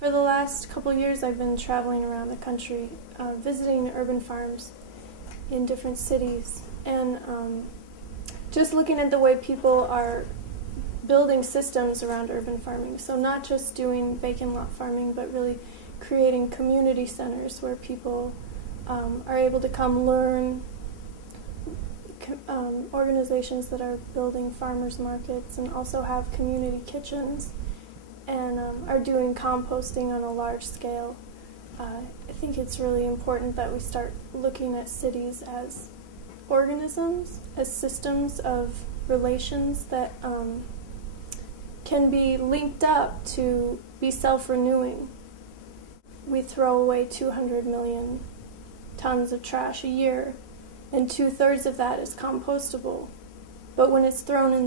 For the last couple of years, I've been traveling around the country, visiting urban farms in different cities, and just looking at the way people are building systems around urban farming. So not just doing vacant lot farming, but really creating community centers where people are able to come learn, organizations that are building farmers markets and also have community kitchens, and are doing composting on a large scale. I think it's really important that we start looking at cities as organisms, as systems of relations that can be linked up to be self-renewing. We throw away 200 million tons of trash a year, and 2/3 of that is compostable. But when it's thrown in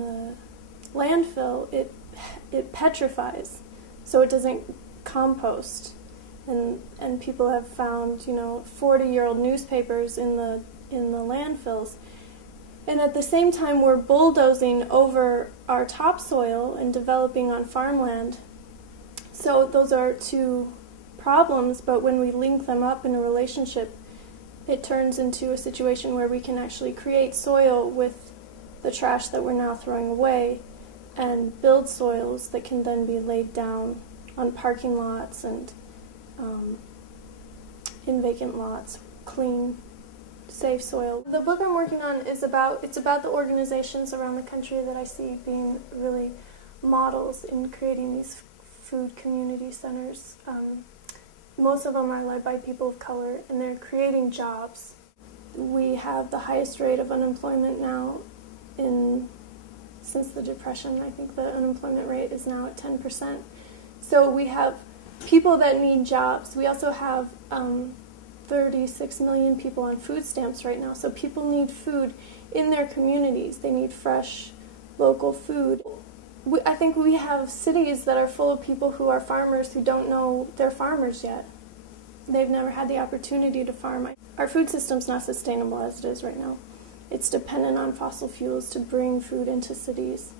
the landfill, it petrifies, so it doesn't compost. And people have found, 40-year-old newspapers in the landfills. And at the same time, we're bulldozing over our topsoil and developing on farmland. So those are two problems, but when we link them up in a relationship, it turns into a situation where we can actually create soil with the trash that we're now throwing away and build soils that can then be laid down on parking lots and in vacant lots, clean, safe soil. The book I'm working on is about the organizations around the country that I see being really models in creating these food community centers. Most of them are led by people of color, and they're creating jobs. We have the highest rate of unemployment now since the Depression. I think the unemployment rate is now at 10%. So we have people that need jobs. We also have 36 million people on food stamps right now. So people need food in their communities. They need fresh, local food. I think we have cities that are full of people who are farmers who don't know they're farmers yet. They've never had the opportunity to farm. Our food system's not sustainable as it is right now. It's dependent on fossil fuels to bring food into cities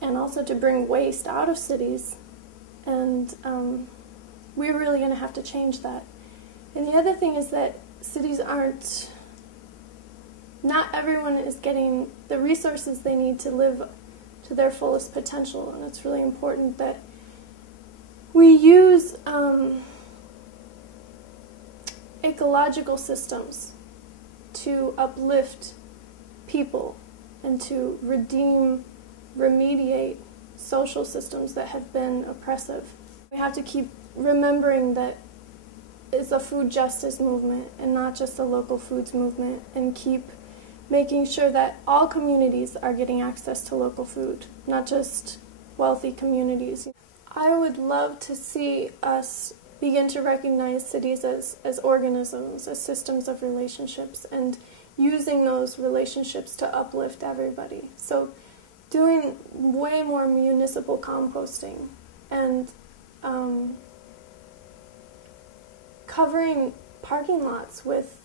and also to bring waste out of cities. And we're really going to have to change that. And the other thing is that cities not everyone is getting the resources they need to live to their fullest potential, and it's really important that we use ecological systems to uplift people and to remediate social systems that have been oppressive. We have to keep remembering that it's a food justice movement and not just a local foods movement, and keep making sure that all communities are getting access to local food, not just wealthy communities. I would love to see us begin to recognize cities as organisms, as systems of relationships, and using those relationships to uplift everybody. So doing way more municipal composting and covering parking lots with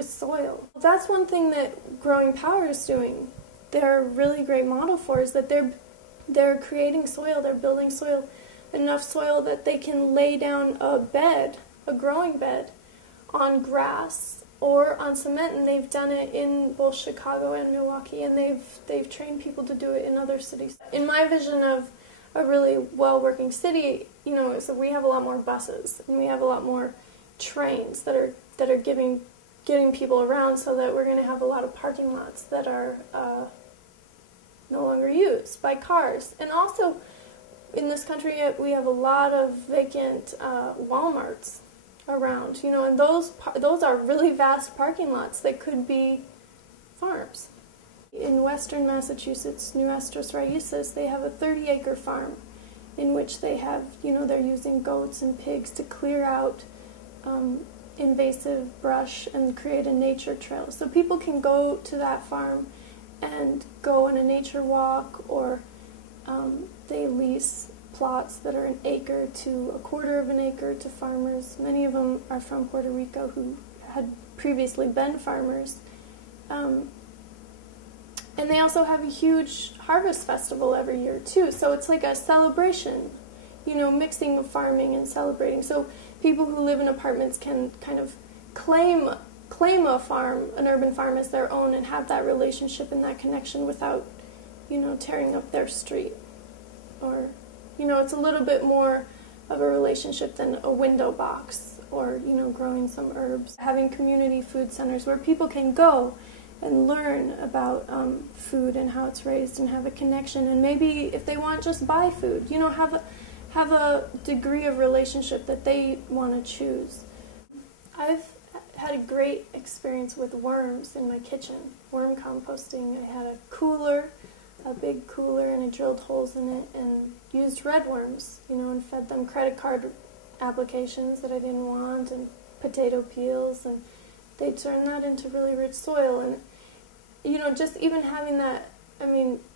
soil. That's one thing that Growing Power is doing. They're a really great model for is that they're creating soil, they're building soil, enough soil that they can lay down a growing bed on grass or on cement, and they've done it in both Chicago and Milwaukee, and they've trained people to do it in other cities. In my vision of a really well-working city, so we have a lot more buses, and we have a lot more trains that are getting people around, so that we're going to have a lot of parking lots that are no longer used by cars. And also, in this country, we have a lot of vacant Walmarts around, and those are really vast parking lots that could be farms. In western Massachusetts, New Estros Raíces, they have a 30-acre farm in which they have, they're using goats and pigs to clear out invasive brush and create a nature trail. So people can go to that farm and go on a nature walk, or they lease plots that are an acre to a quarter of an acre to farmers. Many of them are from Puerto Rico who had previously been farmers. And they also have a huge harvest festival every year too, so it's like a celebration. mixing of farming and celebrating. So people who live in apartments can kind of claim a farm, an urban farm, as their own and have that relationship and that connection without, tearing up their street. Or, it's a little bit more of a relationship than a window box or, growing some herbs. Having community food centers where people can go and learn about food and how it's raised and have a connection, and maybe if they want, just buy food, have a degree of relationship that they want to choose. I've had a great experience with worms in my kitchen, worm composting. I had a big cooler, and I drilled holes in it and used red worms, and fed them credit card applications that I didn't want and potato peels, and they turned that into really rich soil. And just even having that,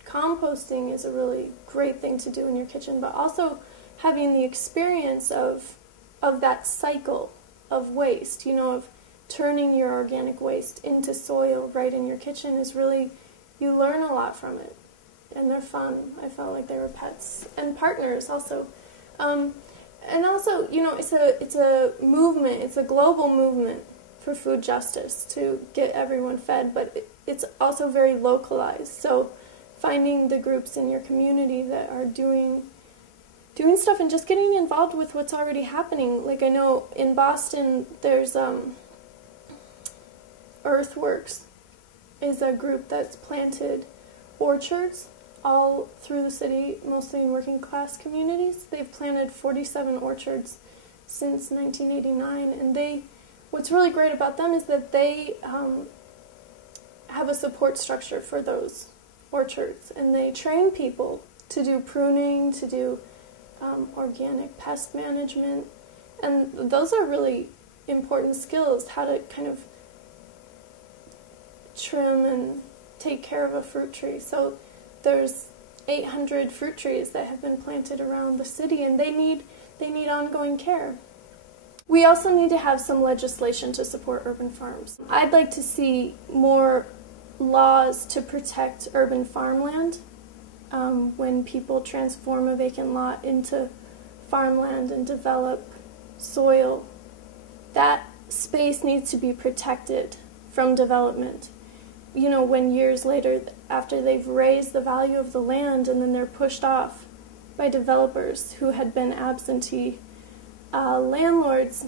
composting is a really great thing to do in your kitchen, but also having the experience of that cycle of waste, of turning your organic waste into soil right in your kitchen is really, you learn a lot from it. And they're fun. I felt like they were pets. And partners also. And also, it's a movement, it's a global movement for food justice to get everyone fed, but it's also very localized. So finding the groups in your community that are doing stuff and just getting involved with what's already happening. Like I know in Boston there's Earthworks is a group that's planted orchards all through the city, mostly in working class communities. They've planted 47 orchards since 1989, and what's really great about them is that they have a support structure for those orchards, and they train people to do pruning, to do organic pest management, and those are really important skills, how to kind of trim and take care of a fruit tree. So there's 800 fruit trees that have been planted around the city, and they need ongoing care. We also need to have some legislation to support urban farms. I'd like to see more laws to protect urban farmland. When people transform a vacant lot into farmland and develop soil, that space needs to be protected from development. When years later, after they've raised the value of the land and then they're pushed off by developers who had been absentee landlords,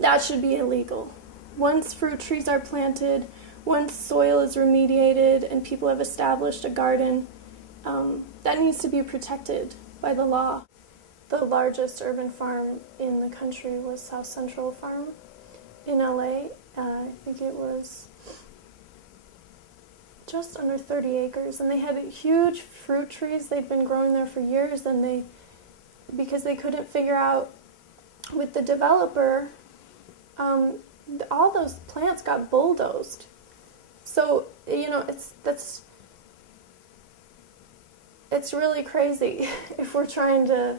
that should be illegal. Once fruit trees are planted, once soil is remediated and people have established a garden, that needs to be protected by the law. The largest urban farm in the country was South Central Farm in LA. I think it was just under 30 acres, and they had huge fruit trees. They'd been growing there for years, and because they couldn't figure out with the developer, all those plants got bulldozed. So, it's really crazy if we're trying to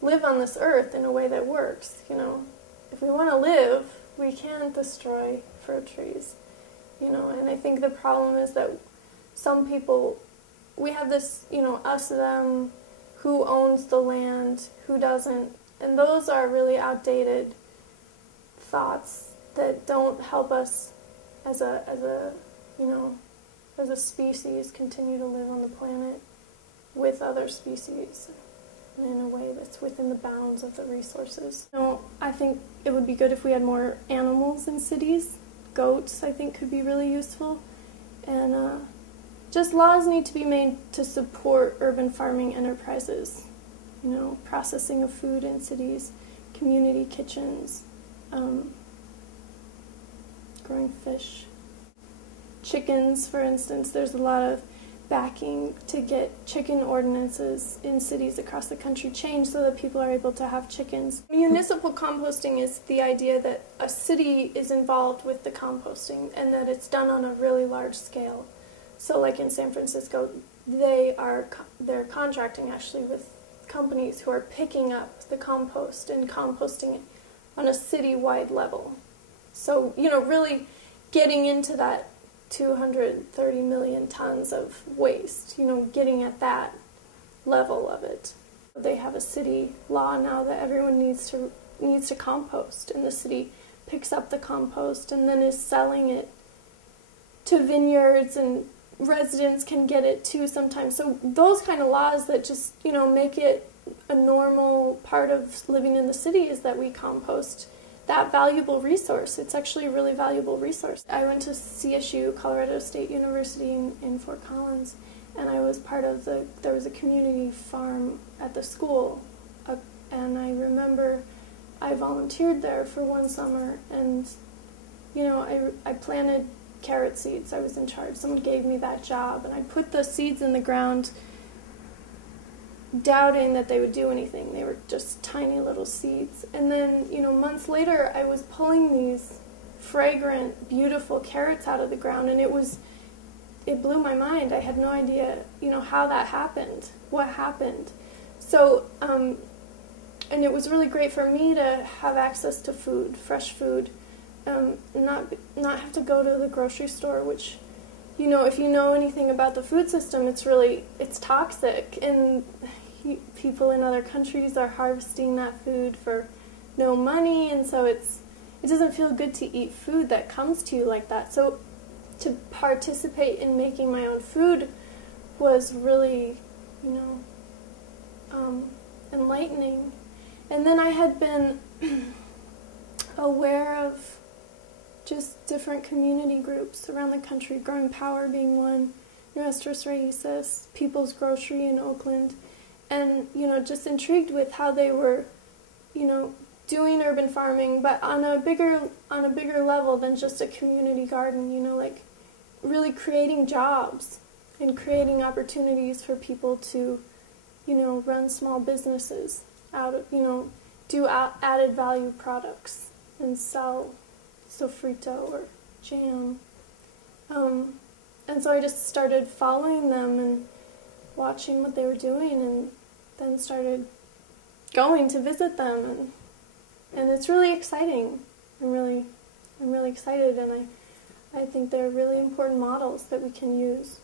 live on this earth in a way that works. If we want to live, we can't destroy fruit trees. And I think the problem is that some people, we have this, us, them, who owns the land, who doesn't, and those are really outdated thoughts that don't help us as a species continue to live on the planet with other species in a way that's within the bounds of the resources. I think it would be good if we had more animals in cities. Goats, I think, could be really useful. And just laws need to be made to support urban farming enterprises. Processing of food in cities, community kitchens, growing fish. Chickens, for instance, there's a lot of backing to get chicken ordinances in cities across the country changed so that people are able to have chickens. Municipal composting is the idea that a city is involved with the composting and that it's done on a really large scale. So like in San Francisco, they're contracting actually with companies who are picking up the compost and composting it on a city-wide level. So, really getting into that 230 million tons of waste, getting at that level of it. They have a city law now that everyone needs to compost, and the city picks up the compost and then is selling it to vineyards, and residents can get it too sometimes. So those kind of laws that just, make it a normal part of living in the city is that we compost that valuable resource. It's actually a really valuable resource. I went to CSU, Colorado State University in Fort Collins, and I was part of there was a community farm at the school, and I remember I volunteered there for one summer, and, I planted carrot seeds. I was in charge. Someone gave me that job, and I put the seeds in the ground doubting that they would do anything. They were just tiny little seeds. And then, months later, I was pulling these fragrant, beautiful carrots out of the ground, and it blew my mind. I had no idea, how that happened, what happened. So, and it was really great for me to have access to food, fresh food, not have to go to the grocery store, which, if you know anything about the food system, it's toxic, and people in other countries are harvesting that food for no money, and so it doesn't feel good to eat food that comes to you like that. So to participate in making my own food was really, enlightening. And then I had been aware of just different community groups around the country, Growing Power being one, Nuestras Raíces, People's Grocery in Oakland, and, just intrigued with how they were, doing urban farming, but on a bigger level than just a community garden, like really creating jobs and creating opportunities for people to, run small businesses do added value products and sell sofrito or jam. And so I just started following them and watching what they were doing, and then started going to visit them, and it's really exciting. I'm really excited, and I think they're really important models that we can use.